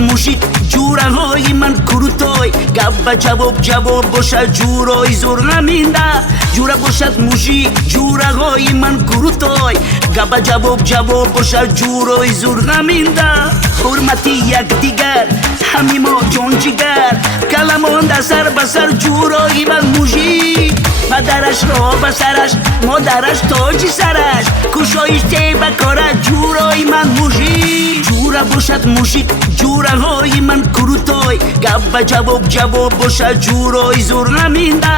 موشید جورهای من کروتای گبه جواب باشد جورای زرغمینده جوره باشد موشید جورهای من کروتای گبه جواب باشد جورای زرغمینده حرمتی یک دیگر همی ما جان جگر کلمان در سر بسر جورای من موشید مادرش را بسرش مادرش تاجی سرش کشایش تیبه کارد جورای من موشید جوره باشد موشید جوره های من کروتای گبه جواب باشد جورای زرغمینده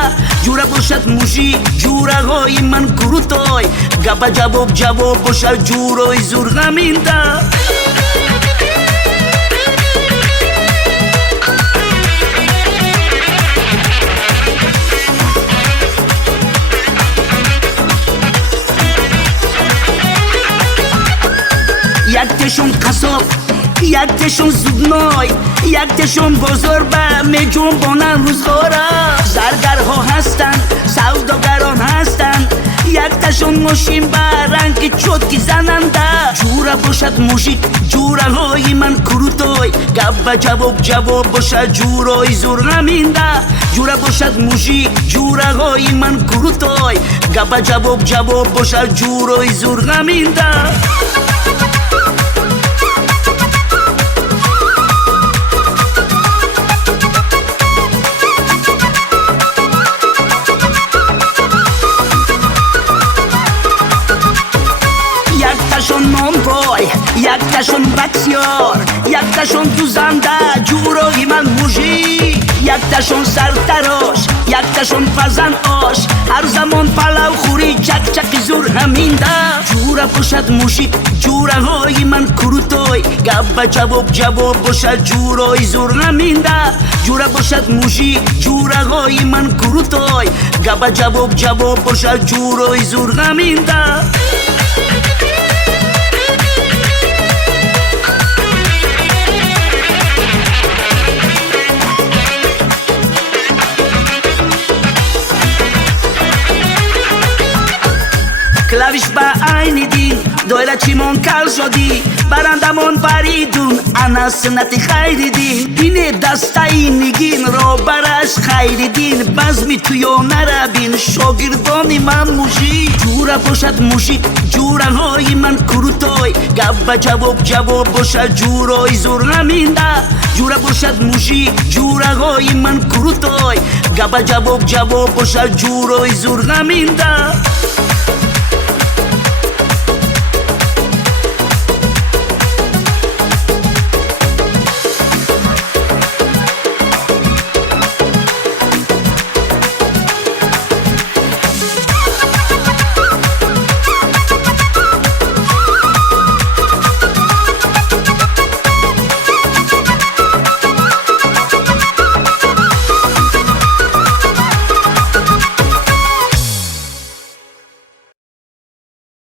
جوره باشد موشید جوره های من کروتای گبه جواب باشد جورای زرغمینده یکتشون قصاب یکتشون زودنای یکتشون بازار به می جنبانن روزگارا زرگرها هستن سوداگران هستن یکتشون ماشین به رنگ چوتکی زننده جوره باشد موشید جوره های من کروتای گبه جواب باشد جورای زرغمینده جوره باشد موشید جوره های من کروتای گبه جواب باشد جورای زرغمینده یکتشون نانبای یکتشون بسیار یکتشون دوزنده جورای من موشی یکتشون سرتراش یکتشون پزن آش هر زمان پلو خوری چک زرغمینده جوره باشد موشید جوره های من کروتای گبه جواب باشد جورای زرغمینده جوره باشد موشید جوره های من کروتای گبه جواب باشد جورای زرغمینده کلاویش با عین دین دایره چیمون کل شدی برندمون پریدون انا سنت خیر دین دین دسته نگین را برش خیر دین بزمی تویا نربین شاگردانی من موشی جوره باشد موشید جوره های من کروتای گبه جواب باشد جورای زرغمینده جوره باشد موشید جوره های من کروتای گبه جواب باشد جورای زرغمینده